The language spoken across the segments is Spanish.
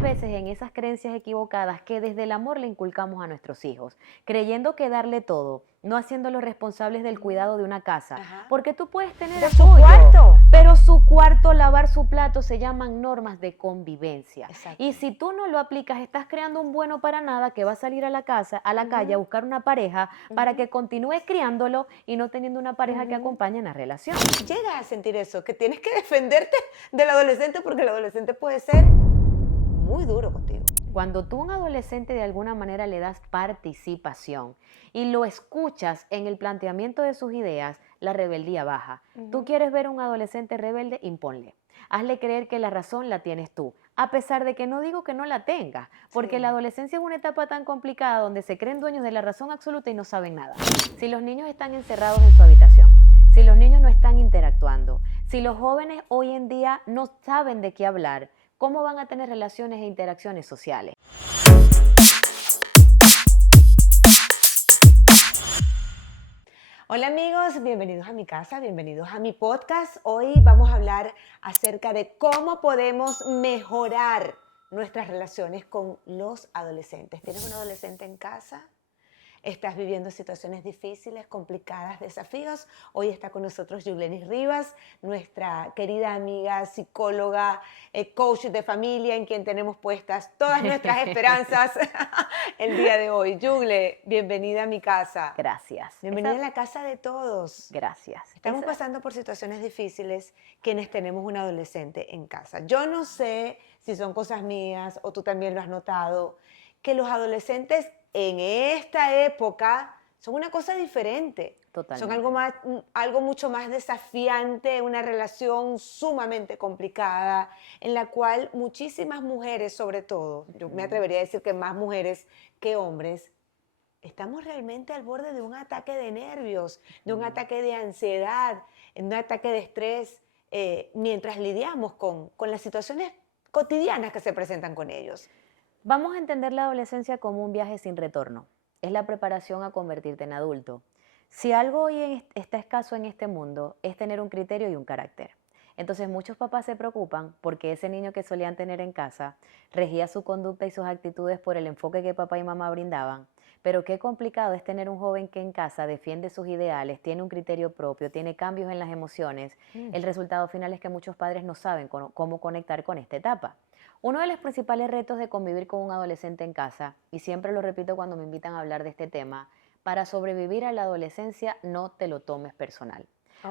muchas veces en esas creencias equivocadas que desde el amor le inculcamos a nuestros hijos, creyendo que darle todo, no haciéndolos responsables del cuidado de una casa, Ajá. porque tú puedes tener De el su tuyo, cuarto. pero su cuarto, lavar su plato, se llaman normas de convivencia. Exacto. Y si tú no lo aplicas, estás creando un bueno para nada que va a salir a la casa, a la calle, a buscar una pareja para que continúe criándolo y no teniendo una pareja que acompañe en la relación. Llegas a sentir eso, que tienes que defenderte del adolescente porque el adolescente puede ser muy duro contigo. Cuando tú a un adolescente de alguna manera le das participación y lo escuchas en el planteamiento de sus ideas, la rebeldía baja. Tú quieres ver a un adolescente rebelde, imponle. Hazle creer que la razón la tienes tú, a pesar de que no digo que no la tengas, porque Sí. la adolescencia es una etapa tan complicada donde se creen dueños de la razón absoluta y no saben nada. Si los niños están encerrados en su habitación, si los niños no están interactuando, si los jóvenes hoy en día no saben de qué hablar, ¿cómo van a tener relaciones e interacciones sociales? Hola amigos, bienvenidos a mi casa, bienvenidos a mi podcast. Hoy vamos a hablar acerca de cómo podemos mejorar nuestras relaciones con los adolescentes. ¿Tienes un adolescente en casa? ¿Estás viviendo situaciones difíciles, complicadas, desafíos? Hoy está con nosotros Yuglenis Rivas, nuestra querida amiga, psicóloga, coach de familia, en quien tenemos puestas todas nuestras esperanzas el día de hoy. Yugle, bienvenida a mi casa. Gracias. Bienvenida a la casa de todos. Gracias. Estamos pasando por situaciones difíciles quienes tenemos un adolescente en casa. Yo no sé si son cosas mías o tú también lo has notado, que los adolescentes en esta época son una cosa diferente. Totalmente. Son algo mucho más desafiante, una relación sumamente complicada, en la cual muchísimas mujeres, sobre todo, yo me atrevería a decir que más mujeres que hombres, estamos realmente al borde de un ataque de nervios, de un ataque de ansiedad, de un ataque de estrés, mientras lidiamos con las situaciones cotidianas que se presentan con ellos. Vamos a entender la adolescencia como un viaje sin retorno. Es la preparación a convertirte en adulto. Si algo hoy está escaso en este mundo, es tener un criterio y un carácter. Entonces muchos papás se preocupan porque ese niño que solían tener en casa regía su conducta y sus actitudes por el enfoque que papá y mamá brindaban. Pero qué complicado es tener un joven que en casa defiende sus ideales, tiene un criterio propio, tiene cambios en las emociones. El resultado final es que muchos padres no saben cómo conectar con esta etapa. Uno de los principales retos de convivir con un adolescente en casa, y siempre lo repito cuando me invitan a hablar de este tema, para sobrevivir a la adolescencia no te lo tomes personal.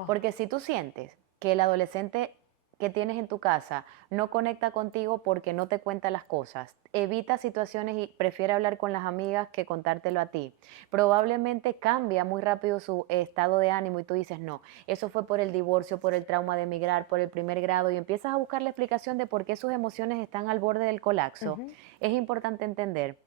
Porque si tú sientes que el adolescente que tienes en tu casa no conecta contigo porque no te cuenta las cosas, evita situaciones y prefiere hablar con las amigas que contártelo a ti, probablemente cambia muy rápido su estado de ánimo y tú dices, no, eso fue por el divorcio, por el trauma de emigrar, por el primer grado, y empiezas a buscar la explicación de por qué sus emociones están al borde del colapso. Es importante entender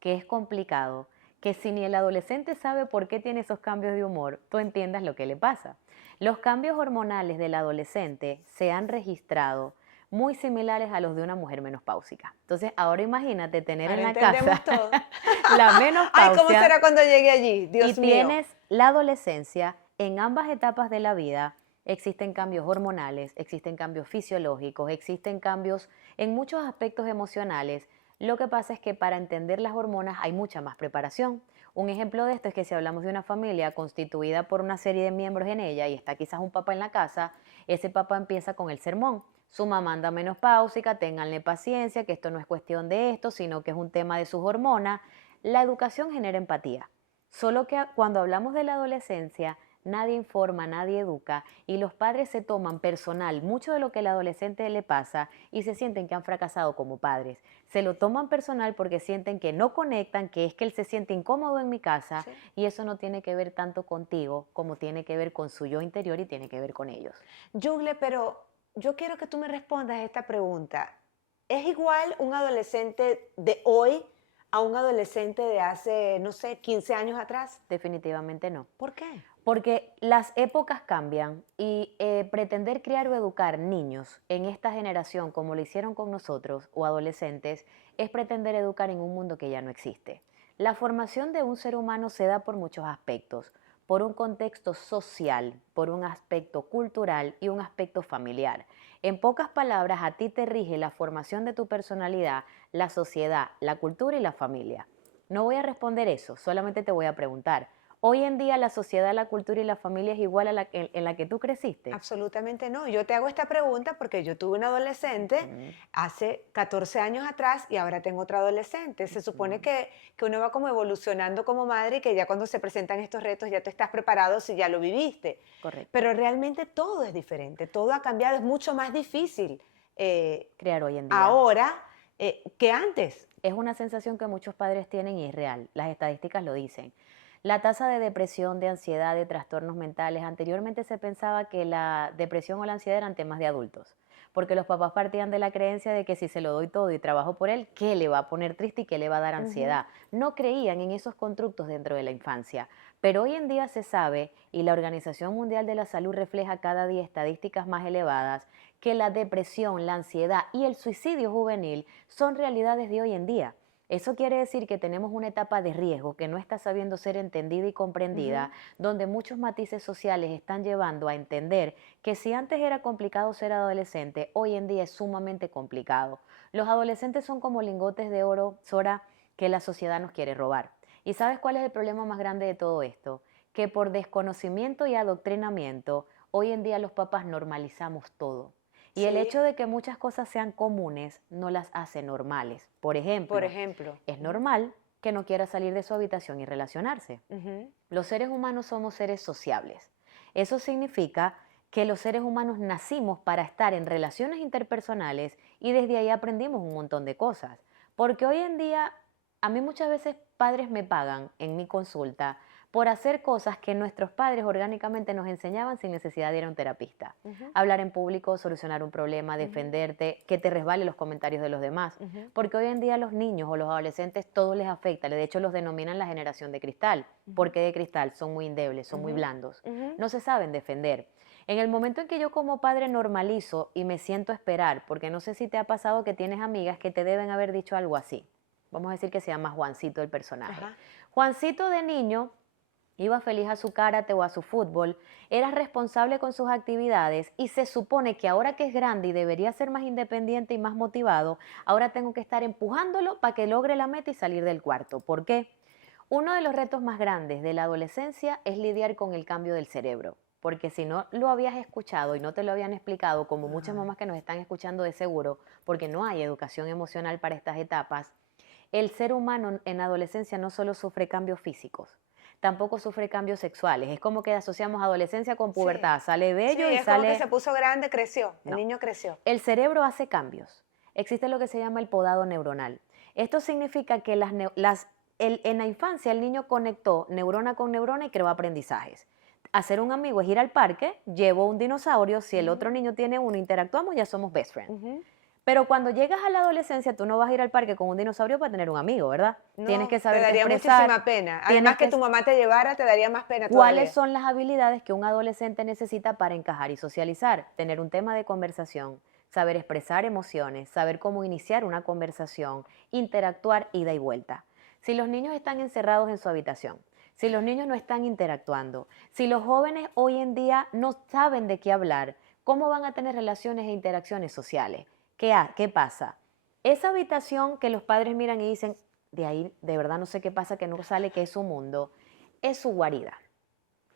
que es complicado, que si ni el adolescente sabe por qué tiene esos cambios de humor, tú entiendas lo que le pasa. Los cambios hormonales del adolescente se han registrado muy similares a los de una mujer menopáusica. Entonces, ahora imagínate tener Ahora en la entendemos casa todo. la Ay, ¿cómo menopausia será cuando llegue allí? Dios y mío. tienes la adolescencia. En ambas etapas de la vida existen cambios hormonales, existen cambios fisiológicos, existen cambios en muchos aspectos emocionales. Lo que pasa es que para entender las hormonas hay mucha más preparación. Un ejemplo de esto es que si hablamos de una familia constituida por una serie de miembros en ella y está quizás un papá en la casa, ese papá empieza con el sermón. Su mamá anda menopáusica, ténganle paciencia, que esto no es cuestión de esto, sino que es un tema de sus hormonas. La educación genera empatía. Solo que cuando hablamos de la adolescencia, nadie informa, nadie educa y los padres se toman personal mucho de lo que al adolescente le pasa y se sienten que han fracasado como padres. Se lo toman personal porque sienten que no conectan, que es que él se siente incómodo en mi casa y eso no tiene que ver tanto contigo como tiene que ver con su yo interior y tiene que ver con ellos. Yugle, pero yo quiero que tú me respondas esta pregunta. ¿Es igual un adolescente de hoy a un adolescente de hace, no sé, 15 años atrás? Definitivamente no. ¿Por qué? Porque las épocas cambian y pretender criar o educar niños en esta generación como lo hicieron con nosotros o adolescentes es pretender educar en un mundo que ya no existe. La formación de un ser humano se da por muchos aspectos, por un contexto social, por un aspecto cultural y un aspecto familiar. En pocas palabras, a ti te rige la formación de tu personalidad, la sociedad, la cultura y la familia. No voy a responder eso, solamente te voy a preguntar. ¿Hoy en día la sociedad, la cultura y la familia es igual a en la que tú creciste? Absolutamente no. Yo te hago esta pregunta porque yo tuve un adolescente Ujú, hace 14 años atrás y ahora tengo otro adolescente. Se supone ujú, que uno va como evolucionando como madre y que ya cuando se presentan estos retos ya tú estás preparado si ya lo viviste. correcto. Pero realmente todo es diferente, todo ha cambiado, es mucho más difícil Crear hoy en día. ahora que antes. Es una sensación que muchos padres tienen y es real. Las estadísticas lo dicen. La tasa de depresión, de ansiedad, de trastornos mentales, anteriormente se pensaba que la depresión o la ansiedad eran temas de adultos, porque los papás partían de la creencia de que si se lo doy todo y trabajo por él, ¿qué le va a poner triste y qué le va a dar Ujú. ansiedad? No creían en esos constructos dentro de la infancia. Pero hoy en día se sabe, y la Organización Mundial de la Salud refleja cada día estadísticas más elevadas, que la depresión, la ansiedad y el suicidio juvenil son realidades de hoy en día. Eso quiere decir que tenemos una etapa de riesgo que no está sabiendo ser entendida y comprendida, Ujú. donde muchos matices sociales están llevando a entender que si antes era complicado ser adolescente, hoy en día es sumamente complicado. Los adolescentes son como lingotes de oro, Sora, que la sociedad nos quiere robar. ¿Y sabes cuál es el problema más grande de todo esto? Que por desconocimiento y adoctrinamiento, hoy en día los papás normalizamos todo. Y el Sí, hecho de que muchas cosas sean comunes no las hace normales. Por por ejemplo, ejemplo. es Ujú, normal que no quiera salir de su habitación y relacionarse. ujú, Los seres humanos somos seres sociables. Eso significa que los seres humanos nacimos para estar en relaciones interpersonales y desde ahí aprendimos un montón de cosas. Porque hoy en día, a mí muchas veces padres me pagan en mi consulta por hacer cosas que nuestros padres orgánicamente nos enseñaban sin necesidad de ir a un terapista. ujú, Hablar en público, solucionar un problema, ujú, defenderte, que te resbalen los comentarios de los demás. ujú, Porque hoy en día a los niños o los adolescentes todo les afecta. De hecho, los denominan la generación de cristal. ujú, ¿Por qué de cristal? Son muy endebles, son muy ujú, blandos. ujú. No se saben defender. En el momento en que yo como padre normalizo y me siento a esperar, porque no sé si te ha pasado que tienes amigas que te deben haber dicho algo así. Vamos a decir que se llama Juancito el personaje. Ajá. Juancito de niño iba feliz a su karate o a su fútbol, era responsable con sus actividades y se supone que ahora que es grande y debería ser más independiente y más motivado, ahora tengo que estar empujándolo para que logre la meta y salir del cuarto. ¿Por qué? Uno de los retos más grandes de la adolescencia es lidiar con el cambio del cerebro, porque si no lo habías escuchado y no te lo habían explicado, como muchas Ajá. mamás que nos están escuchando de seguro, porque no hay educación emocional para estas etapas, el ser humano en adolescencia no solo sufre cambios físicos, tampoco sufre cambios sexuales. Es como que asociamos adolescencia con Sí. pubertad, sale Sí, bello y es como que se sale... puso grande, creció. El No, niño creció. el cerebro hace cambios. Existe lo que se llama el podado neuronal. Esto significa que en la infancia el niño conectó neurona con neurona y creó aprendizajes. Hacer un amigo es ir al parque, llevo un dinosaurio, si el otro Ujú, niño tiene uno, interactuamos, ya somos best friends. ujú. Pero cuando llegas a la adolescencia, tú no vas a ir al parque con un dinosaurio para tener un amigo, ¿verdad? Tienes que No, te saberte daría expresar, muchísima pena. tienes Además que que... tu mamá te llevara, te daría más pena ¿Cuáles todavía. son las habilidades que un adolescente necesita para encajar y socializar? Tener un tema de conversación, saber expresar emociones, saber cómo iniciar una conversación, interactuar ida y vuelta. Si los niños están encerrados en su habitación, si los niños no están interactuando, si los jóvenes hoy en día no saben de qué hablar, ¿cómo van a tener relaciones e interacciones sociales? ¿Qué pasa? Esa habitación que los padres miran y dicen, de ahí de verdad no sé qué pasa, que no sale, que es su mundo, es su guarida.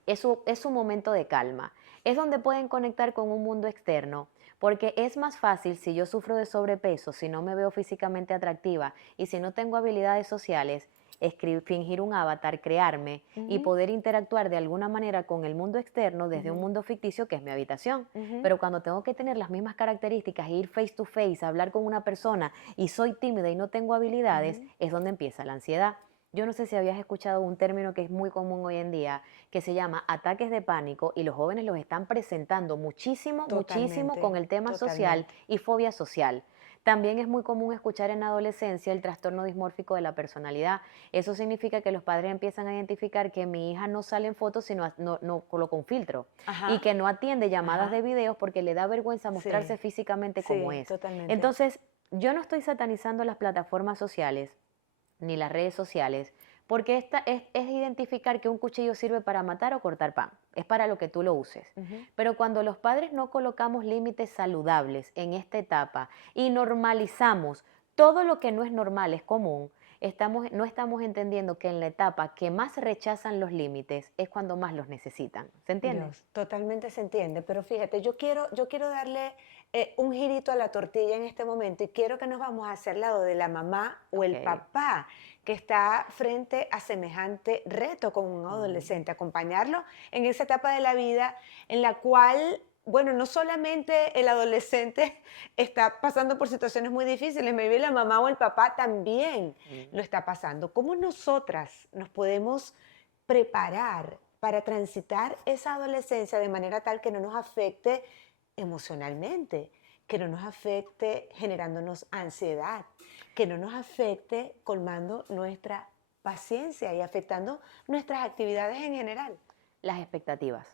Es un momento de calma. Es donde pueden conectar con un mundo externo, porque es más fácil si yo sufro de sobrepeso, si no me veo físicamente atractiva y si no tengo habilidades sociales, fingir un avatar, crearme y Ujú, poder interactuar de alguna manera con el mundo externo desde un ujú, mundo ficticio que es mi habitación. ujú, Pero cuando tengo que tener las mismas características e ir face to face, hablar con una persona y soy tímida y no tengo habilidades, ujú. es donde empieza la ansiedad. Yo no sé si habías escuchado un término que es muy común hoy en día, que se llama ataques de pánico y los jóvenes los están presentando muchísimo, muchísimo con Totalmente, el tema social totalmente. y fobia social. También es muy común escuchar en la adolescencia el trastorno dismórfico de la personalidad. Eso significa que los padres empiezan a identificar que mi hija no sale en fotos sino no coloca un filtro y Ajá, que no atiende llamadas de ajá. videos porque le da vergüenza mostrarse Sí, físicamente como sí, es. totalmente. Entonces, yo no estoy satanizando las plataformas sociales ni las redes sociales, Porque es identificar que un cuchillo sirve para matar o cortar pan, es para lo que tú lo uses. Pero cuando los padres no colocamos límites saludables en esta etapa y normalizamos todo lo que no es normal, es común, no estamos entendiendo que en la etapa que más rechazan los límites es cuando más los necesitan. ¿Se entiende? Dios, totalmente se entiende, pero fíjate, yo quiero darle un girito a la tortilla en este momento y quiero que nos vamos hacia el lado de la mamá o el Ok. papá que está frente a semejante reto con un adolescente, acompañarlo en esa etapa de la vida en la cual, bueno, no solamente el adolescente está pasando por situaciones muy difíciles, maybe la mamá o el papá también lo está pasando. ¿Cómo nosotras nos podemos preparar para transitar esa adolescencia de manera tal que no nos afecte emocionalmente, que no nos afecte generándonos ansiedad, que no nos afecte colmando nuestra paciencia y afectando nuestras actividades en general? Las expectativas.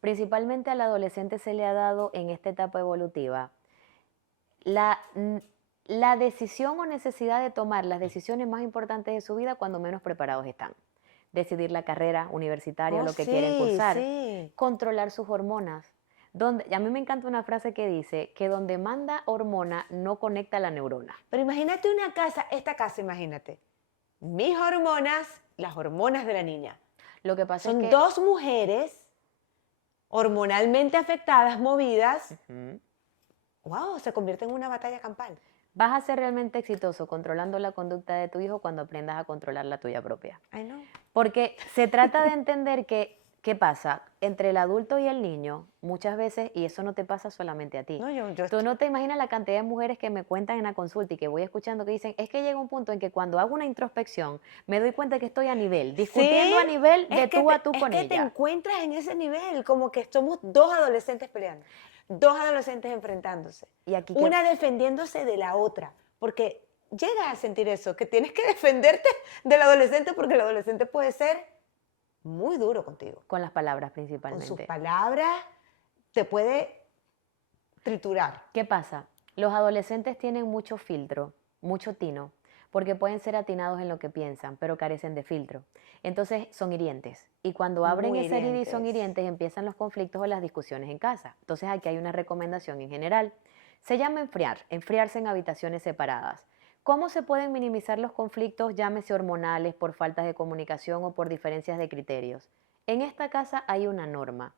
Principalmente al adolescente se le ha dado en esta etapa evolutiva la, la decisión o necesidad de tomar las decisiones más importantes de su vida cuando menos preparados están. Decidir la carrera universitaria o Oh, lo que quieren sí, cursar, sí. controlar sus hormonas. A mí me encanta una frase que dice que donde manda hormona no conecta la neurona. Pero imagínate una casa, esta casa, imagínate. Mis hormonas, las hormonas de la niña. Lo que pasa es Son que dos mujeres hormonalmente afectadas, movidas. Wow, se convierte en una batalla campal. vas a ser realmente exitoso controlando la conducta de tu hijo cuando aprendas a controlar la tuya propia. Ay, no. Porque se trata de entender que, ¿qué pasa? Entre el adulto y el niño, muchas veces, y eso no te pasa solamente a ti. No, yo Tú no te imaginas la cantidad de mujeres que me cuentan en la consulta y que voy escuchando que dicen, es que llega un punto en que cuando hago una introspección me doy cuenta que estoy a nivel, discutiendo sí, a nivel de es que tú a te, tú es con que te ella. encuentras en ese nivel, como que somos dos adolescentes peleando, dos adolescentes enfrentándose, Y aquí que una defendiéndose de la otra, porque llegas a sentir eso, que tienes que defenderte del adolescente porque el adolescente puede ser muy duro contigo. con las palabras Con sus principalmente. palabras te puede triturar. ¿Qué pasa? Los adolescentes tienen mucho filtro, mucho tino, porque pueden ser atinados en lo que piensan, pero carecen de filtro. Entonces son hirientes. Y cuando abren Muy esa herida y son hirientes. hirientes, empiezan los conflictos o las discusiones en casa. Entonces aquí hay una recomendación en general. Se llama enfriarse en habitaciones separadas. ¿Cómo se pueden minimizar los conflictos, llámese hormonales, por faltas de comunicación o por diferencias de criterios? En esta casa hay una norma.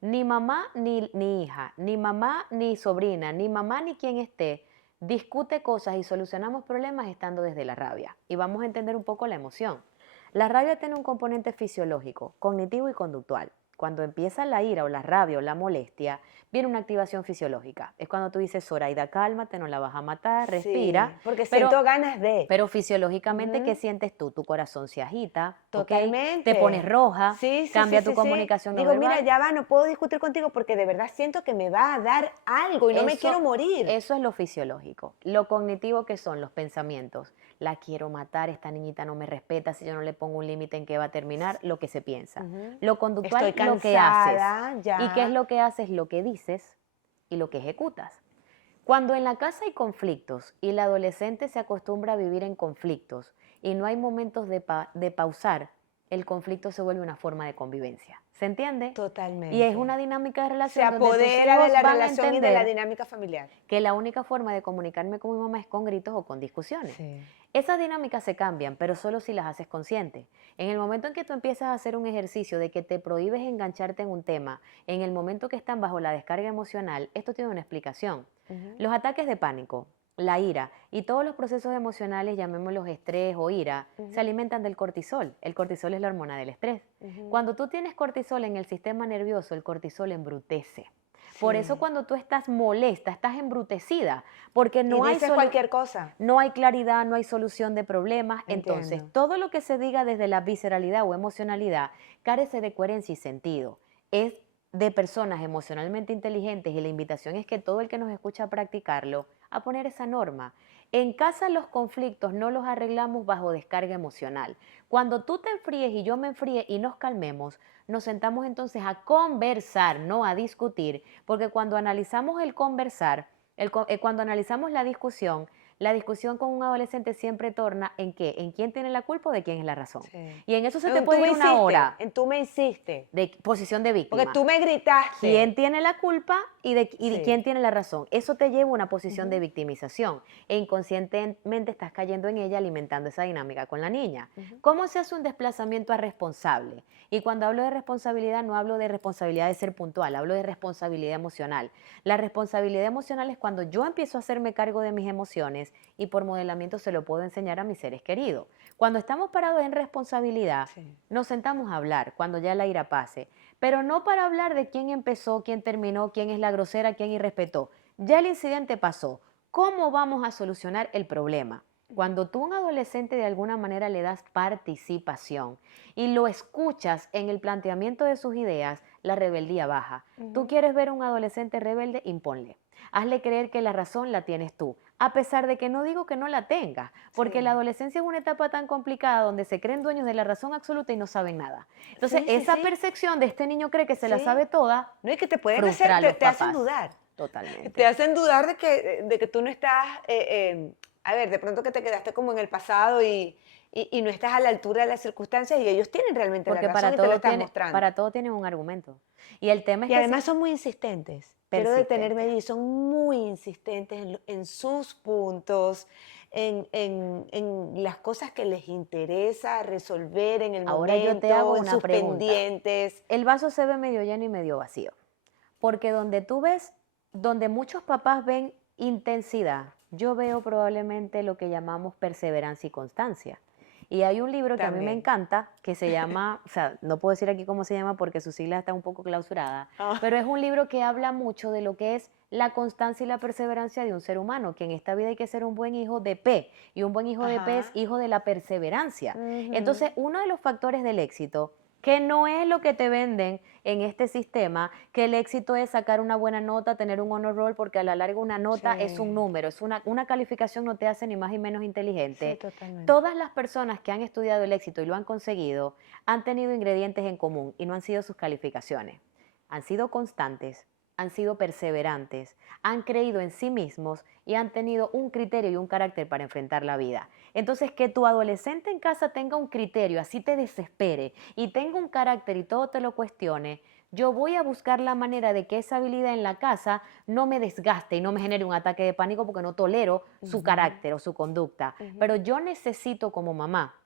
Ni mamá ni hija, ni mamá ni sobrina, ni mamá ni quien esté, discute cosas y solucionamos problemas estando desde la rabia. Y vamos a entender un poco la emoción. La rabia tiene un componente fisiológico, cognitivo y conductual. Cuando empieza la ira o la rabia o la molestia, viene una activación fisiológica. Es cuando tú dices, Zoraida, cálmate, no la vas a matar, respira. Sí, porque Pero siento ganas de. pero fisiológicamente, ¿qué Ujú. sientes tú? Tu corazón se agita, ¿ok? Totalmente. Te pones roja, Sí, sí, sí, cambia tu sí, sí. comunicación no Digo, mira, verbal. ya va, no puedo discutir contigo porque de verdad siento que me va a dar algo y no me quiero morir. Eso es lo fisiológico. Lo cognitivo, que son los pensamientos. La quiero matar, esta niñita no me respeta, si yo no le pongo un límite en qué va a terminar, lo que se piensa. Ujú. Lo conductual, Estoy lo que haces. cansada, ¿Y qué es ya. lo que haces? Lo que dices y lo que ejecutas. Cuando en la casa hay conflictos y la adolescente se acostumbra a vivir en conflictos y no hay momentos de pausar, el conflicto se vuelve una forma de convivencia. ¿Se entiende? Y es una Totalmente. dinámica de Se relación donde tus apodera de hijos la van a relación y de la entender dinámica familiar. que la única forma de comunicarme con mi mamá es con gritos o con discusiones. Sí. Esas dinámicas se cambian, pero solo si las haces consciente. En el momento en que tú empiezas a hacer un ejercicio de que te prohíbes engancharte en un tema, en el momento que están bajo la descarga emocional, esto tiene una explicación. Los ataques de pánico, la ira y todos los procesos emocionales, llamémoslos estrés o ira, se alimentan del cortisol. El cortisol es la hormona del estrés. Cuando tú tienes cortisol en el sistema nervioso, el cortisol embrutece. Por eso Sí. cuando tú estás molesta, estás embrutecida, porque Y no hay dices cualquier cosa. no hay claridad, no hay solución de problemas. Entonces, Entiendo. todo lo que se diga desde la visceralidad o emocionalidad carece de coherencia y sentido. Es de personas emocionalmente inteligentes y la invitación es que todo el que nos escucha a practicarlo, a poner esa norma. En casa los conflictos no los arreglamos bajo descarga emocional. Cuando tú te enfríes y yo me enfríe y nos calmemos, nos sentamos entonces a conversar, no a discutir, porque cuando analizamos el conversar, cuando analizamos la discusión, La discusión con un adolescente siempre torna en qué, en quién tiene la culpa o de quién es la razón. Sí. Y en eso se Pero te puede ir una hora en tú me hiciste, de posición de porque víctima. tú me gritaste. ¿Quién tiene la culpa y de Sí. quién tiene la razón? Eso te lleva a una posición de Ujú, victimización e inconscientemente estás cayendo en ella alimentando esa dinámica con la niña. ujú. ¿Cómo se hace un desplazamiento a responsable? Y cuando hablo de responsabilidad no hablo de responsabilidad de ser puntual, hablo de responsabilidad emocional. La responsabilidad emocional es cuando yo empiezo a hacerme cargo de mis emociones y por modelamiento se lo puedo enseñar a mis seres queridos. Cuando estamos parados en responsabilidad, Sí. nos sentamos a hablar cuando ya la ira pase, pero no para hablar de quién empezó, quién terminó, quién es la grosera, quién irrespetó. Ya el incidente pasó. ¿Cómo vamos a solucionar el problema? Cuando tú a un adolescente de alguna manera le das participación y lo escuchas en el planteamiento de sus ideas, la rebeldía baja. Tú Ujú. quieres ver a un adolescente rebelde, imponle. Hazle creer que la razón la tienes tú, a pesar de que no digo que no la tengas, porque la Sí. adolescencia es una etapa tan complicada donde se creen dueños de la razón absoluta y no saben nada. Entonces, Sí, sí, esa sí. percepción de este niño cree que se la Sí. sabe toda, No, y que te pueden frustra hacer, a los te hacen papás. dudar. Te Totalmente. hacen dudar de que tú no estás, a ver, de pronto que te quedaste como en el pasado y no estás a la altura de las circunstancias y ellos tienen realmente la Porque razón y te lo están mostrando. para todo tienen un argumento. Y el tema es Y que además si son muy insistentes. Quiero detenerme persistente. allí, son muy insistentes en sus puntos, en las cosas que les interesa resolver en el Ahora yo te hago momento, en una sus pregunta. pendientes. El vaso se ve medio lleno y medio vacío. Porque donde tú ves, donde muchos papás ven intensidad, yo veo probablemente lo que llamamos perseverancia y constancia. Y hay un libro que a mí me También. encanta, que se llama, o sea, no puedo decir aquí cómo se llama porque su sigla está un poco clausurada, Ah, pero es un libro que habla mucho de lo que es la constancia y la perseverancia de un ser humano, que en esta vida hay que ser un buen hijo de P, y un buen hijo de P es ajá. hijo de la perseverancia. Ujú. Entonces, uno de los factores del éxito, que no es lo que te venden en este sistema, que el éxito es sacar una buena nota, tener un honor roll, porque a la larga una nota es un Sí, número, es una calificación no te hace ni más ni menos sí, inteligente. totalmente. Todas las personas que han estudiado el éxito y lo han conseguido han tenido ingredientes en común y no han sido sus calificaciones. Han sido constantes, han sido perseverantes, han creído en sí mismos y han tenido un criterio y un carácter para enfrentar la vida. Entonces, que tu adolescente en casa tenga un criterio, así te desespere y tenga un carácter y todo te lo cuestione, yo voy a buscar la manera de que esa habilidad en la casa no me desgaste y no me genere un ataque de pánico porque no tolero su Ujú, carácter o su conducta. ujú. Pero yo necesito como mamá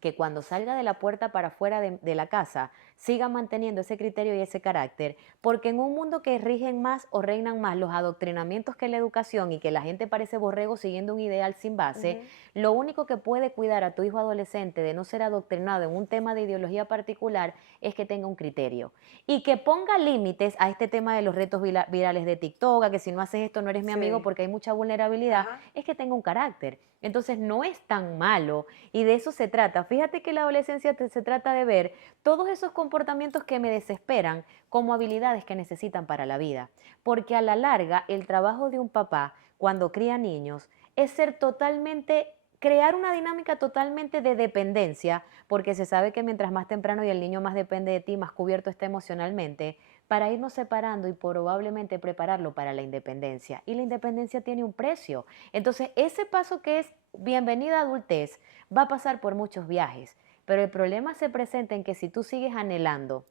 que cuando salga de la puerta para afuera de la casa siga manteniendo ese criterio y ese carácter, porque en un mundo que rigen más o reinan más los adoctrinamientos que la educación y que la gente parece borrego siguiendo un ideal sin base, Ujú. lo único que puede cuidar a tu hijo adolescente de no ser adoctrinado en un tema de ideología particular es que tenga un criterio y que ponga límites a este tema de los retos virales de TikTok, a que si no haces esto no eres mi amigo Sí, porque hay mucha vulnerabilidad, ajá. es que tenga un carácter. Entonces no es tan malo y de eso se trata. Fíjate que la adolescencia se trata de ver todos esos comportamientos que me desesperan como habilidades que necesitan para la vida. Porque a la larga el trabajo de un papá cuando cría niños es ser totalmente, crear una dinámica totalmente de dependencia, porque se sabe que mientras más temprano y el niño más depende de ti, más cubierto está emocionalmente, para irnos separando y probablemente prepararlo para la independencia. Y la independencia tiene un precio. Entonces, ese paso que es bienvenida a adultez va a pasar por muchos viajes, pero el problema se presenta en que si tú sigues anhelando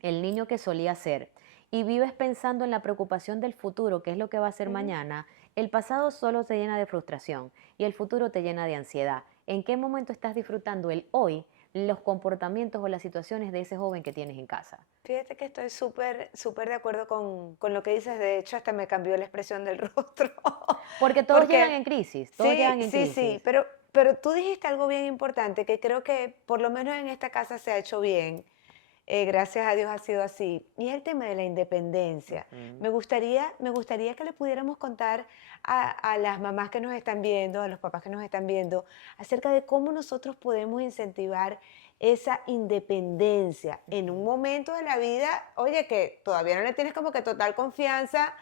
el niño que solía ser y vives pensando en la preocupación del futuro, que es lo que va a ser Ujú. mañana, el pasado solo te llena de frustración y el futuro te llena de ansiedad. ¿En qué momento estás disfrutando el hoy, los comportamientos o las situaciones de ese joven que tienes en casa? Fíjate que estoy súper, súper de acuerdo con lo que dices. De hecho, hasta me cambió la expresión del rostro. Porque todos llegan Porque en crisis, todos sí, llegan en sí, sí, crisis. pero tú dijiste algo bien importante que creo que por lo menos en esta casa se ha hecho bien. Gracias a Dios ha sido así. Y es el tema de la independencia. Ujú. Me gustaría que le pudiéramos contar a las mamás que nos están viendo, a los papás que nos están viendo, acerca de cómo nosotros podemos incentivar esa independencia en un momento de la vida, oye, que todavía no le tienes como que total confianza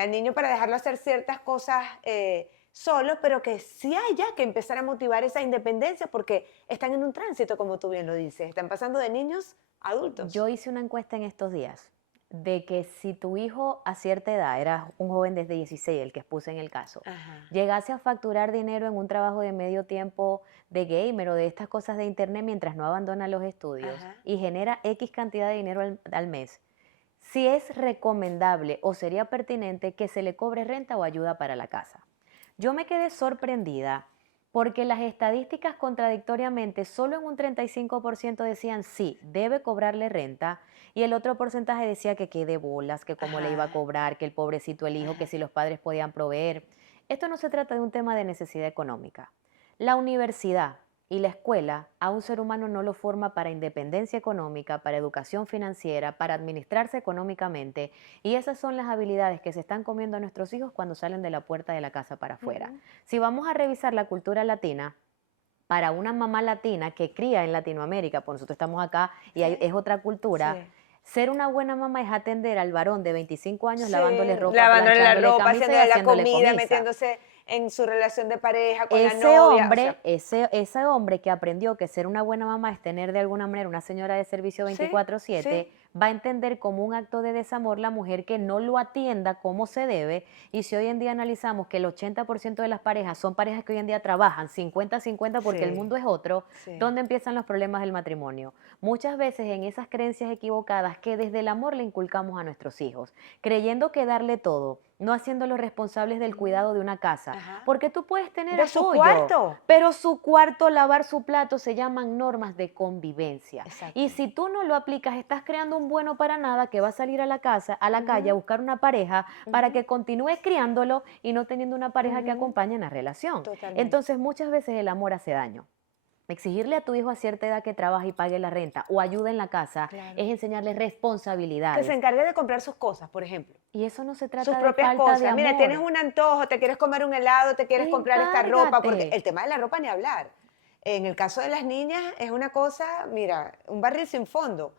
al niño para dejarlo hacer ciertas cosas solo, pero que sí hay ya que empezar a motivar esa independencia porque están en un tránsito, como tú bien lo dices, están pasando de niños a adultos. Yo hice una encuesta en estos días de que si tu hijo a cierta edad, era un joven desde 16, el que expuse en el caso, Ajá, llegase a facturar dinero en un trabajo de medio tiempo de gamer o de estas cosas de internet mientras no abandona los estudios ajá. y genera X cantidad de dinero al mes, si es recomendable o sería pertinente que se le cobre renta o ayuda para la casa. Yo me quedé sorprendida porque las estadísticas contradictoriamente solo en un 35% decían sí, debe cobrarle renta y el otro porcentaje decía que qué de bolas, que cómo le iba a Ajá, cobrar, que el pobrecito el hijo, que ajá. si los padres podían proveer. Esto no se trata de un tema de necesidad económica. La universidad y la escuela a un ser humano no lo forma para independencia económica, para educación financiera, para administrarse económicamente. Y esas son las habilidades que se están comiendo a nuestros hijos cuando salen de la puerta de la casa para afuera. Ujú. Si vamos a revisar la cultura latina, para una mamá latina que cría en Latinoamérica, pues nosotros estamos acá y Sí, es otra cultura, sí. ser una buena mamá es atender al varón de 25 años Sí, lavándole ropa, lavándole la planchándole ropa, camisa y haciéndole la haciéndole comida, comida. metiéndose en su relación de pareja con la Ese novia, o sea, hombre, ese hombre que aprendió que ser una buena mamá es tener de alguna manera una señora de servicio sí, 24/7, sí, va a entender como un acto de desamor la mujer que no lo atienda como se debe. Y si hoy en día analizamos que el 80% de las parejas son parejas que hoy en día trabajan 50-50 porque el sí, mundo es otro, sí. ¿dónde empiezan los problemas del matrimonio? Muchas veces en esas creencias equivocadas que desde el amor le inculcamos a nuestros hijos, creyendo que darle todo, no haciéndolos responsables del Ujú, cuidado de una casa, ajá. porque tú puedes tener De su apoyo, cuarto. pero su cuarto, lavar su plato, se llaman normas de convivencia. Y Exacto. si tú no lo aplicas, estás creando un bueno para nada que va a salir a la casa, a la calle, a Ujú, buscar una pareja para ujú, que continúe criándolo y no teniendo una pareja que ujú. acompañe en la relación. Totalmente. Entonces, muchas veces el amor hace daño. Exigirle a tu hijo a cierta edad que trabaje y pague la renta o ayude en la casa Claro. es enseñarle Que se responsabilidades. encargue de comprar sus cosas, por ejemplo. Y eso no se Sus trata de propias falta de cosas. Mira, tienes amor. un antojo, te quieres comer un helado, te quieres comprar esta ropa, porque Encárgate. el tema de la ropa ni hablar. En el caso de las niñas es una cosa, mira, un barril sin fondo.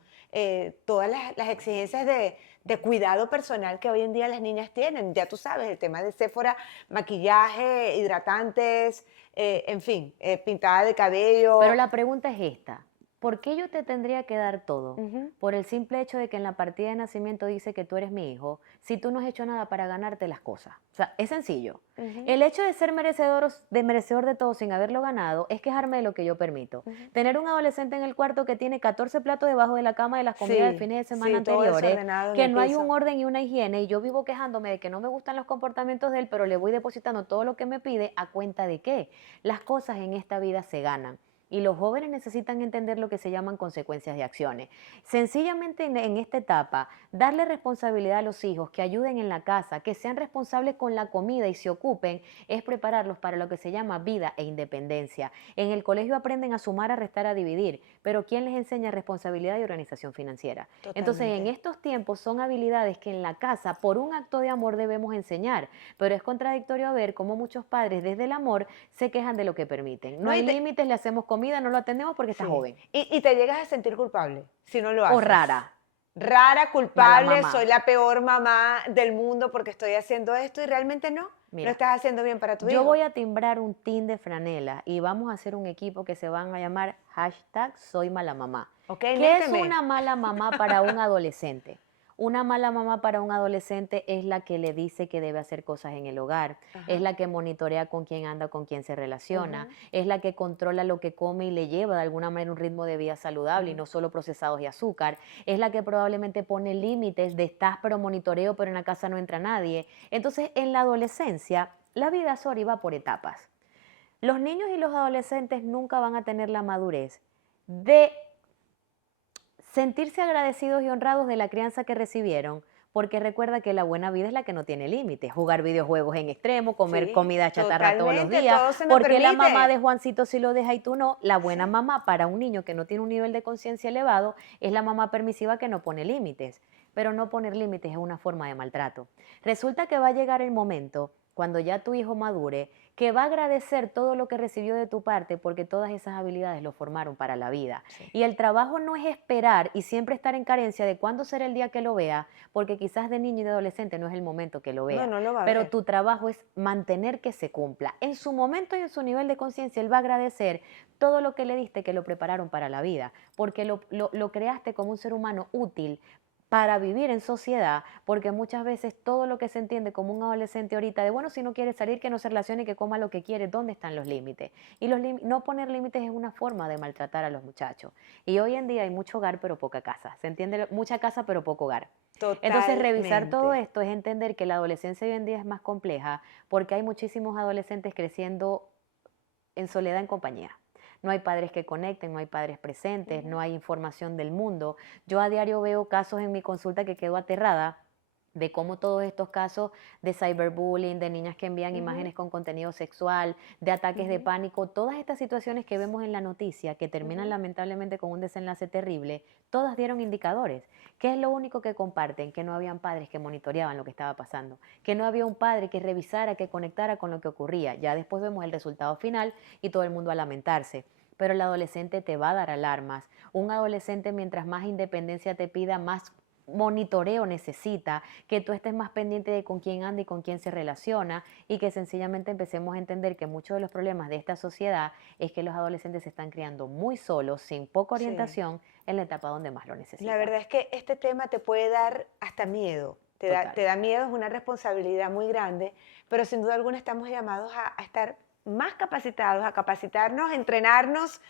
Todas las exigencias de cuidado personal que hoy en día las niñas tienen, ya tú sabes, el tema de Sephora, maquillaje, hidratantes, en fin, pintada de Pero cabello. la pregunta es esta, ¿por qué yo te tendría que dar todo? Ujú, Por el simple hecho de que en la partida de nacimiento dice que tú eres mi hijo, si tú no has hecho nada para ganarte las cosas. O sea, es sencillo. ujú, El hecho de ser merecedor de todo sin haberlo ganado es quejarme de lo que yo permito. ujú. Tener un adolescente en el cuarto que tiene 14 platos debajo de la cama de las comidas de Sí, fines de semana sí, todo anteriores, desordenado en que el no hay un piso. orden y una higiene, y yo vivo quejándome de que no me gustan los comportamientos de él, pero le voy depositando todo lo que me pide, ¿a cuenta de qué? Las cosas en esta vida se ganan. Y los jóvenes necesitan entender lo que se llaman consecuencias de acciones. Sencillamente en esta etapa, darle responsabilidad a los hijos, que ayuden en la casa, que sean responsables con la comida y se ocupen, es prepararlos para lo que se llama vida e independencia. En el colegio aprenden a sumar, a restar, a dividir, pero ¿quién les enseña responsabilidad y organización financiera? Entonces, en Totalmente. estos tiempos son habilidades que en la casa, por un acto de amor, debemos enseñar, pero es contradictorio ver cómo muchos padres desde el amor se quejan de lo que permiten. No No, hay límites, le hacemos comida, no lo atendemos porque está sí. joven. Y te llegas a sentir culpable si no lo O haces. rara, Rara, mala culpable, mamá. soy la peor mamá del mundo porque estoy haciendo esto y realmente no. Lo Mira, estás haciendo bien para tu yo hijo. voy a timbrar un team de franela y vamos a hacer un equipo que se van a llamar hashtag Soy Mala Mamá. Ok, ¿Qué es méteme. una mala mamá para un adolescente? Una mala mamá para un adolescente es la que le dice que debe hacer cosas en el hogar, es Ajá. la que monitorea con quién anda, con quién se relaciona, Ujú, es la que controla lo que come y le lleva de alguna manera un ritmo de vida saludable y ujú. no solo procesados y azúcar, es la que probablemente pone límites de estás pero monitoreo, pero en la casa no entra nadie. Entonces, en la adolescencia, la vida, sorry, va por etapas. Los niños y los adolescentes nunca van a tener la madurez de sentirse agradecidos y honrados de la crianza que recibieron, porque recuerda que la buena vida es la que no tiene límites. Jugar videojuegos en extremo, comer Sí, comida chatarra todos los totalmente, días, todo se me porque la mamá de permite. Juancito sí lo deja y tú no. La buena Sí. mamá para un niño que no tiene un nivel de conciencia elevado es la mamá permisiva que no pone límites. Pero no poner límites es una forma de maltrato. Resulta que va a llegar el momento, cuando ya tu hijo madure, que va a agradecer todo lo que recibió de tu parte porque todas esas habilidades lo formaron para la vida. Sí. Y el trabajo no es esperar y siempre estar en carencia de cuándo será el día que lo vea, porque quizás de niño y de adolescente no es el momento que lo No, vea. no lo va a Pero ver. tu trabajo es mantener que se cumpla. En su momento y en su nivel de conciencia, él va a agradecer todo lo que le diste que lo prepararon para la vida, porque lo creaste como un ser humano útil para vivir en sociedad, porque muchas veces todo lo que se entiende como un adolescente ahorita, de bueno, si no quiere salir, que no se relacione y que coma lo que quiere, ¿dónde están los límites? Y no poner límites es una forma de maltratar a los muchachos. Y hoy en día hay mucho hogar, pero poca casa. ¿Se entiende? Mucha casa, pero poco hogar. Entonces, revisar todo Totalmente. esto es entender que la adolescencia hoy en día es más compleja porque hay muchísimos adolescentes creciendo en soledad en compañía. No hay padres que conecten, no hay padres presentes, no Ujú, hay información del mundo. Yo a diario veo casos en mi consulta que quedo aterrada de cómo todos estos casos de cyberbullying, de niñas que envían ujú, imágenes con contenido sexual, de ataques de ujú, pánico, todas estas situaciones que vemos en la noticia que terminan ujú. lamentablemente con un desenlace terrible, todas dieron indicadores. ¿Qué es lo único que comparten? Que no habían padres que monitoreaban lo que estaba pasando, que no había un padre que revisara, que conectara con lo que ocurría. Ya después vemos el resultado final y todo el mundo a lamentarse. Pero el adolescente te va a dar alarmas. Un adolescente, mientras más independencia te pida, más monitoreo necesita, que tú estés más pendiente de con quién anda y con quién se relaciona, y que sencillamente empecemos a entender que muchos de los problemas de esta sociedad es que los adolescentes se están criando muy solos, sin poca Sí. orientación, en la etapa donde más lo La necesitan. verdad es que este tema te puede dar hasta miedo. Total, Te da miedo, es una responsabilidad muy grande, pero sin duda alguna estamos llamados a estar más capacitados, a capacitarnos, a entrenarnos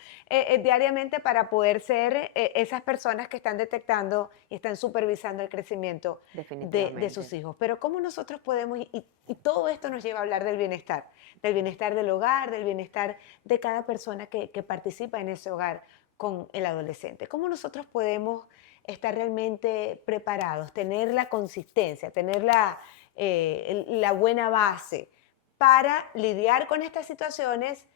diariamente para poder ser esas personas que están detectando y están supervisando el crecimiento de sus definitivamente. hijos. Pero ¿cómo nosotros podemos, y todo esto nos lleva a hablar del bienestar del hogar, del bienestar de cada persona que participa en ese hogar con el adolescente? ¿Cómo nosotros podemos estar realmente preparados, tener la consistencia, tener la buena base para lidiar con estas situaciones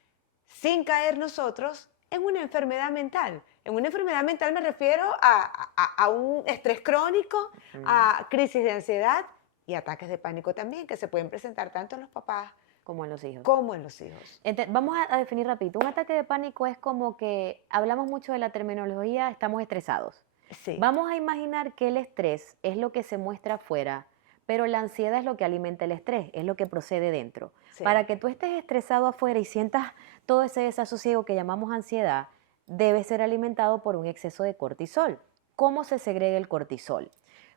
sin caer nosotros en una enfermedad mental? En una enfermedad mental me refiero a un estrés crónico, Ujú. a crisis de ansiedad y ataques de pánico también, que se pueden presentar tanto en los papás Como en los hijos. como en los hijos. Vamos a definir rapidito. Un ataque de pánico es como que hablamos mucho de la terminología, estamos estresados. Sí, Vamos a imaginar que el estrés es lo que se muestra afuera, pero la ansiedad es lo que alimenta el estrés, es lo que procede dentro. sí, Para que tú estés estresado afuera y sientas todo ese desasosiego que llamamos ansiedad, debe ser alimentado por un exceso de cortisol. ¿Cómo se segrega el cortisol?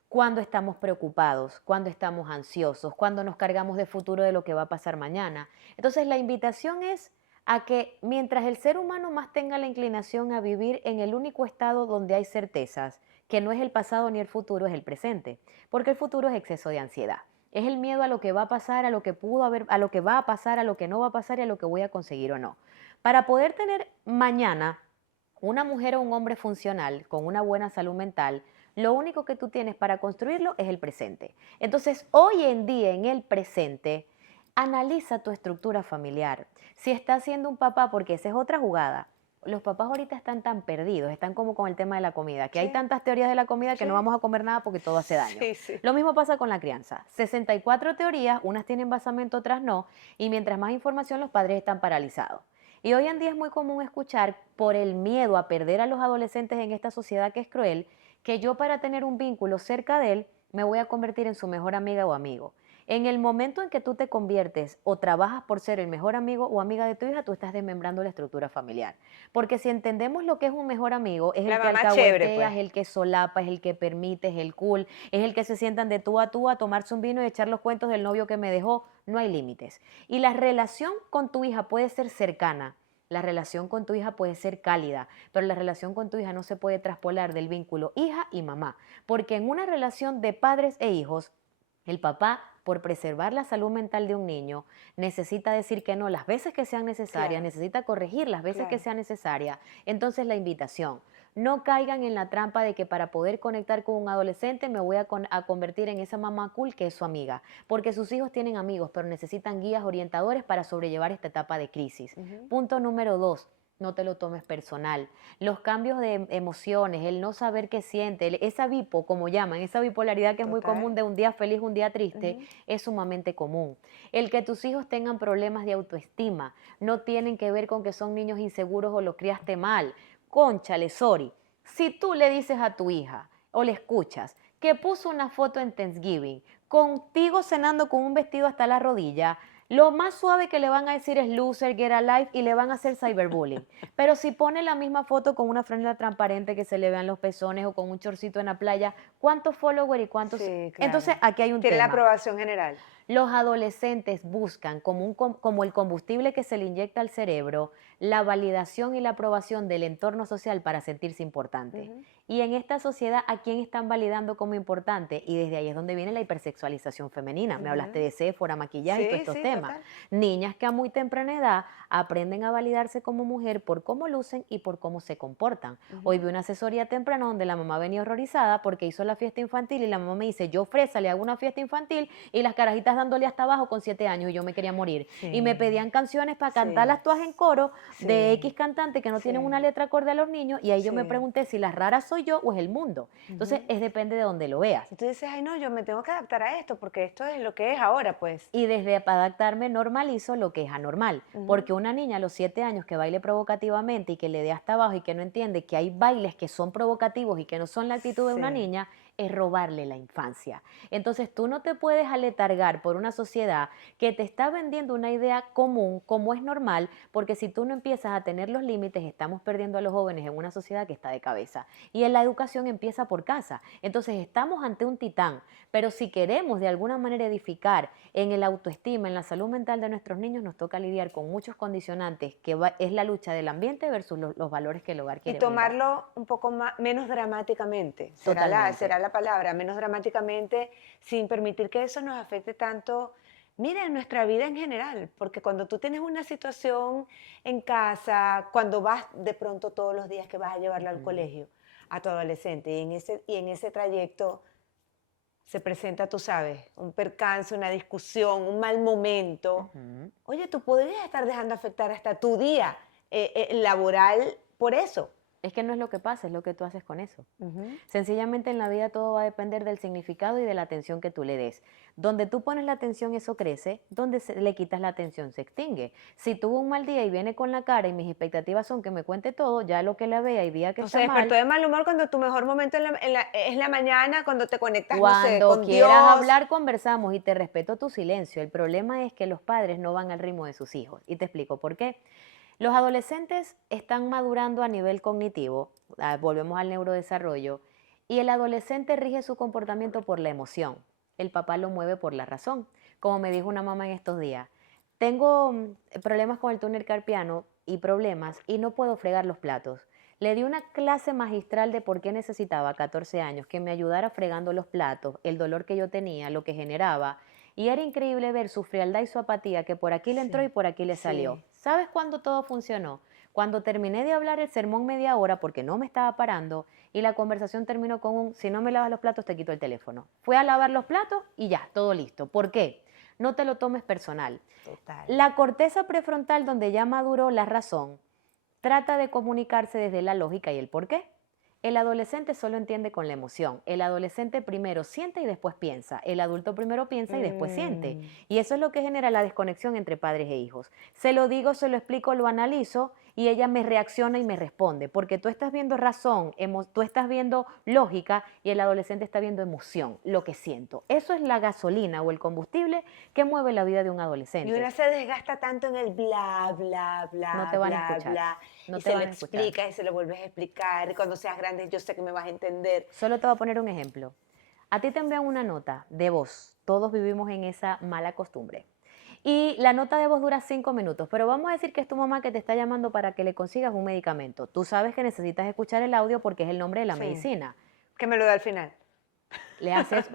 Cuando estamos preocupados, cuando estamos ansiosos, cuando nos cargamos de futuro de lo que va a pasar mañana. Entonces la invitación es a que mientras el ser humano más tenga la inclinación a vivir en el único estado donde hay certezas, que no es el pasado ni el futuro, es el presente, porque el futuro es exceso de ansiedad. Es el miedo a lo que va a pasar, a lo que pudo haber, a lo que va a pasar, a lo que no va a pasar y a lo que voy a conseguir o no. Para poder tener mañana una mujer o un hombre funcional con una buena salud mental, lo único que tú tienes para construirlo es el presente. Entonces, hoy en día, en el presente, analiza tu estructura familiar. Si estás siendo un papá, porque esa es otra jugada. Los papás ahorita están tan perdidos, están como con el tema de la comida, que hay sí, tantas teorías de la comida que no sí, vamos a comer nada porque todo hace daño. sí, sí. Lo mismo pasa con la crianza. 64 teorías, unas tienen basamento, otras no, y mientras más información los padres están paralizados. Y hoy en día es muy común escuchar, por el miedo a perder a los adolescentes en esta sociedad que es cruel, que yo, para tener un vínculo cerca de él, me voy a convertir en su mejor amiga o amigo. En el momento en que tú te conviertes o trabajas por ser el mejor amigo o amiga de tu hija, tú estás desmembrando la estructura familiar. Porque si entendemos lo que es un mejor amigo, es La el que mamá chévere, alcahuetea, pues. es el que solapa, es el que permite, es el cool, es el que se sientan de tú a tomarse un vino y echar los cuentos del novio que me dejó. No hay límites. Y la relación con tu hija puede ser cercana, la relación con tu hija puede ser cálida, pero la relación con tu hija no se puede traspolar del vínculo hija y mamá, porque en una relación de padres e hijos, el papá, por preservar la salud mental de un niño, necesita decir que no las veces que sean necesarias, Claro, necesita corregir las veces que claro. sean necesarias. Entonces, la invitación: no caigan en la trampa de que para poder conectar con un adolescente me voy a convertir en esa mamá cool que es su amiga, porque sus hijos tienen amigos, pero necesitan guías orientadores para sobrellevar esta etapa de crisis. Ujú. Punto número 2: no te lo tomes personal. Los cambios de emociones, el no saber qué siente, esa bipo, como llaman, esa bipolaridad que es muy común Total. de un día feliz, un día triste, Ujú. es sumamente común. El que tus hijos tengan problemas de autoestima no tienen que ver con que son niños inseguros o los criaste mal. Cónchale, sorry. Si tú le dices a tu hija o le escuchas que puso una foto en Thanksgiving contigo cenando con un vestido hasta la rodilla, Lo más suave que le van a decir es loser, get a life y le van a hacer cyberbullying. Pero si pone la misma foto con una franela transparente que se le vean los pezones o con un chorcito en la playa, ¿cuántos followers y cuántos? Sí, Entonces, claro. aquí hay un Tiene la tema. aprobación general. Los adolescentes buscan como el combustible que se le inyecta al cerebro, la validación y la aprobación del entorno social para sentirse importante. Ujú, Y en esta sociedad, ¿a quién están validando como importante? Y desde ahí es donde viene la hipersexualización femenina. Me hablaste ujú. de Sephora, maquillaje y todos Sí, estos sí, temas. total. Niñas que a muy temprana edad aprenden a validarse como mujer por cómo lucen y por cómo se comportan. Hoy Ujú. vi una asesoría temprana donde la mamá venía horrorizada porque hizo la fiesta infantil y la mamá me dice, yo fresa, le hago una fiesta infantil y las carajitas dándole hasta abajo con 7 años y yo me quería morir. Y me Sí, pedían canciones para sí, cantarlas todas en coro de X sí, cantante que no tienen una sí, letra acorde a los niños y ahí yo me sí. pregunté si las raras soy yo o es el mundo. Entonces, Ujú. es depende de donde lo veas. Y tú dices, ay, no, yo me tengo que adaptar a esto porque esto es lo que es ahora, pues. Y desde adaptarme normalizo lo que es anormal, Ujú. porque una niña a los 7 años que baile provocativamente y que le dé hasta abajo y que no entiende que hay bailes que son provocativos y que no son la actitud de una Sí, niña, es robarle la infancia. Entonces tú no te puedes aletargar por una sociedad que te está vendiendo una idea común, como es normal, porque si tú no empiezas a tener los límites, estamos perdiendo a los jóvenes en una sociedad que está de cabeza. Y en la educación empieza por casa. Entonces estamos ante un titán, pero si queremos de alguna manera edificar en el autoestima, en la salud mental de nuestros niños, nos toca lidiar con muchos condicionantes, que es la lucha del ambiente versus los valores que el hogar y quiere brindar. tomarlo un poco más, menos dramáticamente, Totalmente. será la palabra, menos dramáticamente, sin permitir que eso nos afecte tanto, mira, en nuestra vida en general, porque cuando tú tienes una situación en casa, cuando vas de pronto todos los días que vas a llevarla al Ujú, colegio, a tu adolescente, y en ese trayecto se presenta, tú sabes, un percance, una discusión, un mal momento, ujú. oye, tú podrías estar dejando afectar hasta tu día laboral por eso. Es que no es lo que pasa, es lo que tú haces con eso. Ujú. Sencillamente en la vida todo va a depender del significado y de la atención que tú le des. Donde tú pones la atención, eso crece. Donde le quitas la atención, se extingue. Si tuvo un mal día y viene con la cara y mis expectativas son que me cuente todo, ya lo que la vea y día que O está se despertó mal, de mal humor cuando tu mejor momento es la mañana, cuando te conectas, no sé, cuando con quieras Dios. hablar, conversamos y te respeto tu silencio. El problema es que los padres no van al ritmo de sus hijos. Y te explico por qué. Los adolescentes están madurando a nivel cognitivo, volvemos al neurodesarrollo, y el adolescente rige su comportamiento por la emoción. El papá lo mueve por la razón. Como me dijo una mamá en estos días, tengo problemas con el túnel carpiano y problemas y no puedo fregar los platos. Le di una clase magistral de por qué necesitaba 14 años que me ayudara fregando los platos, el dolor que yo tenía, lo que generaba. Y era increíble ver su frialdad y su apatía que por aquí le entró y Sí, por aquí le salió. sí. ¿Sabes cuándo todo funcionó? Cuando terminé de hablar el sermón media hora porque no me estaba parando y la conversación terminó con un, si no me lavas los platos te quito el teléfono. Fue a lavar los platos y ya, todo listo. ¿Por qué? No te lo tomes personal. Total. La corteza prefrontal, donde ya maduró la razón, trata de comunicarse desde la lógica y el por qué. El adolescente solo entiende con la emoción. El adolescente primero siente y después piensa. El adulto primero piensa y después siente. Mm. Y eso es lo que genera la desconexión entre padres e hijos. Se lo digo, se lo explico, lo analizo y ella me reacciona y me responde. Porque tú estás viendo razón, tú estás viendo lógica y el adolescente está viendo emoción, lo que siento. Eso es la gasolina o el combustible que mueve la vida de un Y adolescente. una se desgasta tanto en el bla, bla, No bla, te van a bla, escuchar. bla, No y te se lo van a escuchar. explica y se lo vuelves a explicar, y cuando seas grande yo sé que me vas a entender. Solo te voy a poner un ejemplo. A ti te envían una nota de voz. Todos vivimos en esa mala costumbre. Y la nota de voz dura 5 minutos, pero vamos a decir que es tu mamá que te está llamando para que le consigas un medicamento. Tú sabes que necesitas escuchar el audio porque es el nombre de la Sí, medicina. que me lo da al final. Le haces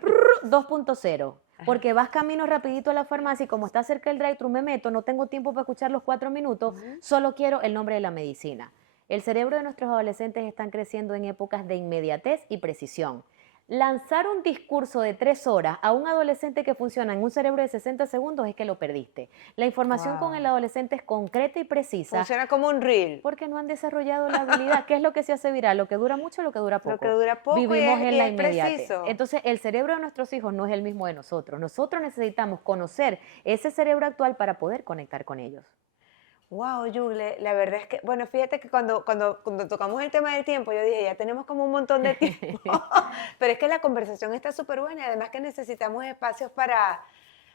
2.0, porque vas camino rapidito a la farmacia y como está cerca el drive-thru me meto, no tengo tiempo para escuchar los 4 minutos, Ujú. solo quiero el nombre de la medicina. El cerebro de nuestros adolescentes están creciendo en épocas de inmediatez y precisión. Lanzar un discurso de 3 horas a un adolescente que funciona en un cerebro de 60 segundos es que lo perdiste. La información con el Wow. adolescente es concreta y precisa Funciona como un reel, porque no han desarrollado la habilidad. ¿Qué es lo que se hace viral? ¿Lo que dura mucho o lo que dura lo que poco? dura poco Vivimos en y la es inmediatez. preciso. Entonces, el cerebro de nuestros hijos no es el mismo de nosotros. Nosotros necesitamos conocer ese cerebro actual para poder conectar con ellos. Wow, Yugle, la verdad es que, bueno, fíjate que cuando tocamos el tema del tiempo, yo dije, ya tenemos como un montón de tiempo, pero es que la conversación está súper buena y además que necesitamos espacios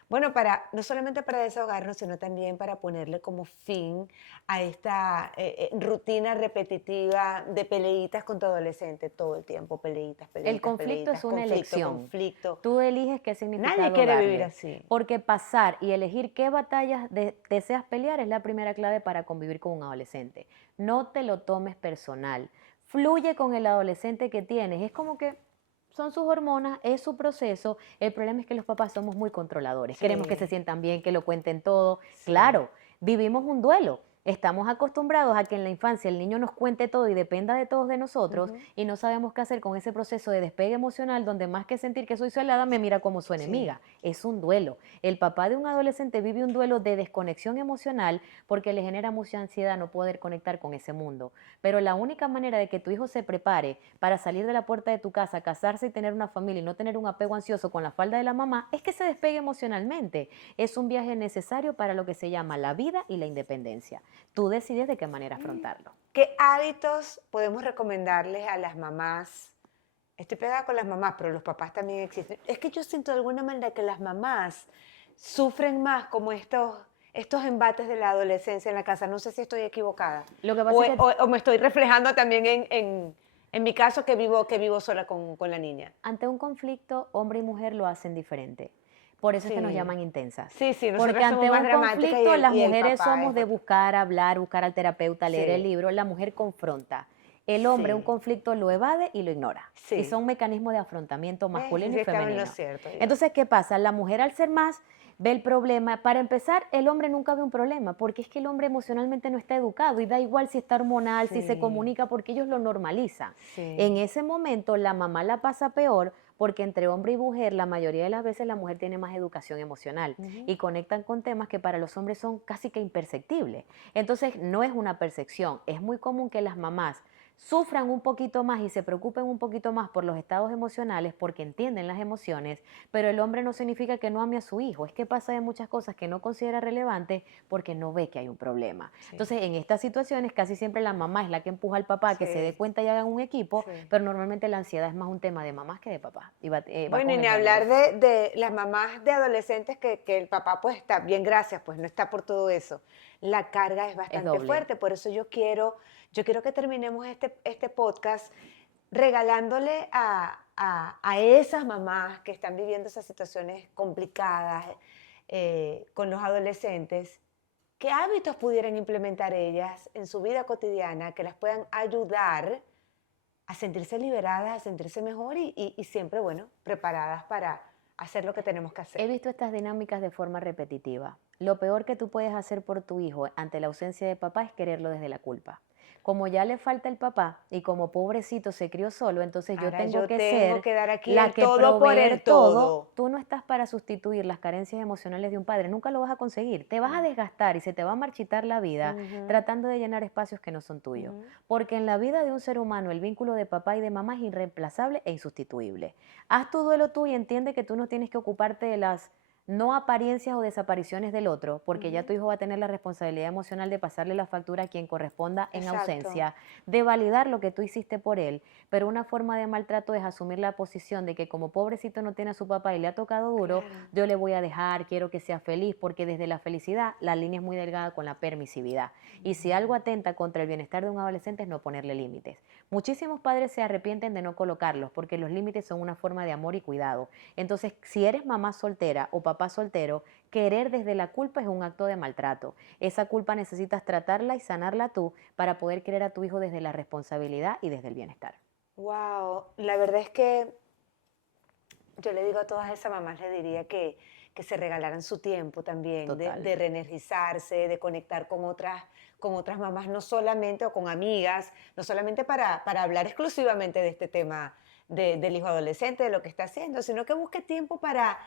Bueno, no solamente para desahogarnos, sino también para ponerle como fin a esta rutina repetitiva de peleitas con tu adolescente todo el tiempo, peleitas, El peleitas, conflicto peleitas, es una conflicto, elección. conflicto. Tú eliges qué Nadie significado quiere vivir darle, así. porque pasar y elegir qué batallas deseas pelear es la primera clave para convivir con un adolescente. No te lo tomes personal. Fluye con el adolescente que tienes. Es como que son sus hormonas, es su proceso. El problema es que los papás somos muy controladores. Queremos que se Sí, sientan bien, que lo cuenten todo. sí. Claro, vivimos un duelo. Estamos acostumbrados a que en la infancia el niño nos cuente todo y dependa de todos de nosotros Ujú. y no sabemos qué hacer con ese proceso de despegue emocional donde más que sentir que soy su aliada me mira como su Sí. enemiga. Es un duelo. El papá de un adolescente vive un duelo de desconexión emocional porque le genera mucha ansiedad no poder conectar con ese mundo. Pero la única manera de que tu hijo se prepare para salir de la puerta de tu casa, casarse y tener una familia y no tener un apego ansioso con la falda de la mamá es que se despegue emocionalmente. Es un viaje necesario para lo que se llama la vida y la independencia. Tú decides de qué manera afrontarlo. ¿Qué hábitos podemos recomendarles a las mamás? Estoy pegada con las mamás, pero los papás también existen. Es que yo siento de alguna manera que las mamás sufren más como estos embates de la adolescencia en la casa. No sé si estoy equivocada. Lo que O, pasa es que o me estoy reflejando también en mi caso que vivo sola con la niña. ante un conflicto, hombre y mujer lo hacen diferente. Por eso es que nos Sí, llaman intensas. sí, sí, Porque nosotras somos ante más un dramáticas conflicto, las y el mujeres papá somos es de otro. buscar hablar, buscar al terapeuta, leer el Sí, libro. La mujer confronta. El hombre un sí, conflicto lo evade y lo ignora. Y sí. son mecanismos de afrontamiento ¿Ves? Sí, masculino sí, y estaba en lo femenino. cierto yo. Entonces, ¿qué pasa? La mujer al ser más ve el problema. Para empezar, el hombre nunca ve un problema, porque es que el hombre emocionalmente no está educado y da igual si está hormonal, si se Sí, comunica, porque ellos lo normalizan. En sí. ese momento, la mamá la pasa peor porque entre hombre y mujer, la mayoría de las veces la mujer tiene más educación emocional Ujú. y conectan con temas que para los hombres son casi que imperceptibles. Entonces, no es una percepción, es muy común que las mamás sufran un poquito más y se preocupen un poquito más por los estados emocionales porque entienden las emociones, pero el hombre no significa que no ame a su hijo, es que pasa de muchas cosas que no considera relevantes porque no ve que hay un problema. Sí, Entonces, en estas situaciones casi siempre la mamá es la que empuja al papá a que se dé sí, cuenta y hagan un equipo, sí. pero normalmente la ansiedad es más un tema de mamás que de papá y va Bueno, con y el ni hablar género. de las mamás de adolescentes que el papá pues está bien, gracias, pues no está por todo eso. La carga es Es bastante doble. fuerte, por eso yo quiero que terminemos este podcast regalándole a esas mamás que están viviendo esas situaciones complicadas con los adolescentes, qué hábitos pudieran implementar ellas en su vida cotidiana que las puedan ayudar a sentirse liberadas, a sentirse mejor y siempre, bueno, preparadas para hacer lo que tenemos que He hacer. visto estas dinámicas de forma repetitiva. Lo peor que tú puedes hacer por tu hijo ante la ausencia de papá es quererlo desde la culpa. Como ya le falta el papá y como pobrecito se crió solo, entonces yo Ahora tengo yo que tengo ser que dar aquí la el que todo por el proveer todo. todo. Tú no estás para sustituir las carencias emocionales de un padre, nunca lo vas a conseguir. Te vas a Mm, desgastar y se te va a marchitar la vida ujú, tratando de llenar espacios que no son tuyos. ujú. Porque en la vida de un ser humano el vínculo de papá y de mamá es irreemplazable e insustituible. Haz tu duelo tú y entiende que tú no tienes que ocuparte de las no apariencias o desapariciones del otro, porque ya Ujú. tu hijo va a tener la responsabilidad emocional de pasarle la factura a quien corresponda en Exacto. ausencia, de validar lo que tú hiciste por él, pero una forma de maltrato es asumir la posición de que como pobrecito no tiene a su papá y le ha tocado duro, Claro. yo le voy a dejar, quiero que sea feliz, porque desde la felicidad la línea es muy delgada con la permisividad. Y si algo atenta contra el bienestar de un adolescente es no ponerle límites. Muchísimos padres se arrepienten de no colocarlos porque los límites son una forma de amor y cuidado. Entonces, si eres mamá soltera o papá soltero, querer desde la culpa es un acto de maltrato. Esa culpa necesitas tratarla y sanarla tú para poder querer a tu hijo desde la responsabilidad y desde el bienestar. Wow, la verdad es que yo le digo a todas esas mamás, le diría que se regalaran su tiempo también, Total. de reenergizarse, de conectar con otras mamás, no solamente, o con amigas, no solamente para hablar exclusivamente de este tema del hijo adolescente, de lo que está haciendo, sino que busque tiempo para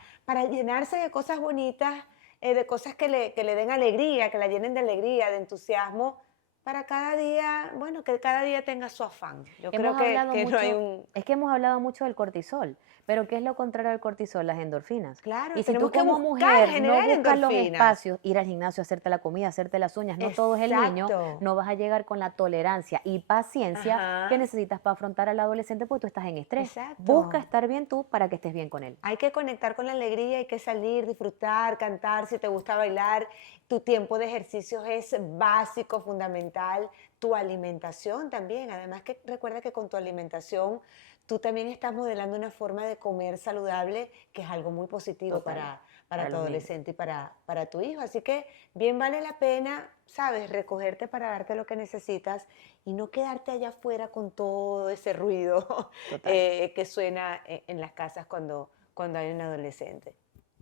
llenarse de cosas bonitas, de cosas que le den alegría, que la llenen de alegría, de entusiasmo, para cada día, bueno, que cada día tenga su afán. Yo creo Hemos hablado que no hay mucho, es que hemos hablado mucho del cortisol, pero ¿qué es lo contrario al cortisol? Las endorfinas. Claro, Y si tenemos tú que como buscar mujer no generar buscas los endorfinas. espacios, ir al gimnasio, hacerte la comida, hacerte las uñas, no todo es el niño, Exacto. no vas a llegar con la tolerancia y paciencia que Ajá, necesitas para afrontar al adolescente porque tú estás en estrés. Busca exacto. estar bien tú para que estés bien con él. Hay que conectar con la alegría, hay que salir, disfrutar, cantar, si te gusta bailar. Tu tiempo de ejercicios es básico, fundamental. Tu alimentación también. Además que recuerda que con tu alimentación tú también estás modelando una forma de comer saludable que es algo muy positivo Total, para para tu los niños. adolescente y para tu hijo. Así que bien vale la pena, sabes, recogerte para darte lo que necesitas y no quedarte allá afuera con todo ese ruido Total. que suena en las casas cuando hay un adolescente.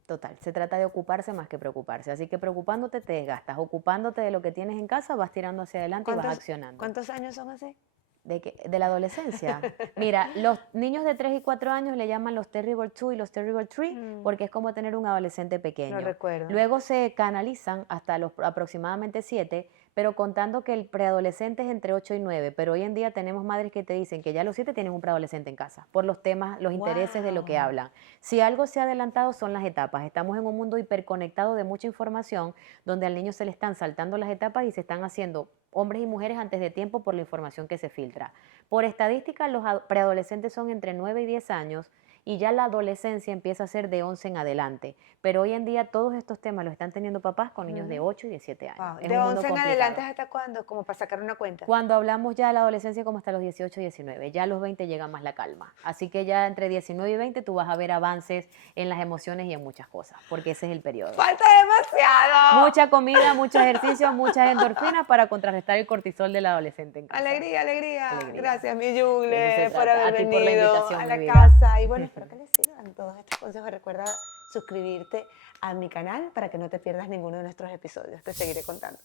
Total, se trata de ocuparse más que preocuparse. Así que preocupándote te desgastas, ocupándote de lo que tienes en casa vas tirando hacia adelante y vas accionando. ¿Cuántos años son así? De la adolescencia. Mira, los niños de 3 y 4 años le llaman los Terrible 2 y los Terrible 3 porque es como tener un adolescente Lo pequeño. recuerdo. Luego se canalizan hasta los aproximadamente 7, pero contando que el preadolescente es entre 8 y 9, pero hoy en día tenemos madres que te dicen que ya a los 7 tienen un preadolescente en casa, por los temas, los intereses de lo que Wow. hablan. Si algo se ha adelantado son las etapas. Estamos en un mundo hiperconectado de mucha información, donde al niño se le están saltando las etapas y se están haciendo hombres y mujeres antes de tiempo por la información que se filtra. Por estadística, los preadolescentes son entre 9 y 10 años y ya la adolescencia empieza a ser de 11 en adelante. Pero hoy en día todos estos temas los están teniendo papás con niños de 8 y de 7 años. Wow. Es ¿De un mundo 11 en adelante complicado. hasta cuándo? Como para sacar una cuenta. Cuando hablamos ya de la adolescencia como hasta los 18 y 19, ya a los 20 llega más la calma. Así que ya entre 19 y 20 tú vas a ver avances en las emociones y en muchas cosas, porque ese es el periodo. ¡Falta demasiado! Mucha comida, mucho ejercicio, muchas endorfinas para contrarrestar el cortisol del adolescente en casa. Alegría, alegría. Alegría. Gracias, mi De eso Yugle, se por trata. haber A ti por la venido invitación, a mi la vida. casa. Y bueno, espero que les sirvan todos estos consejos. Recuerda suscribirte a mi canal para que no te pierdas ninguno de nuestros episodios. Te seguiré contando.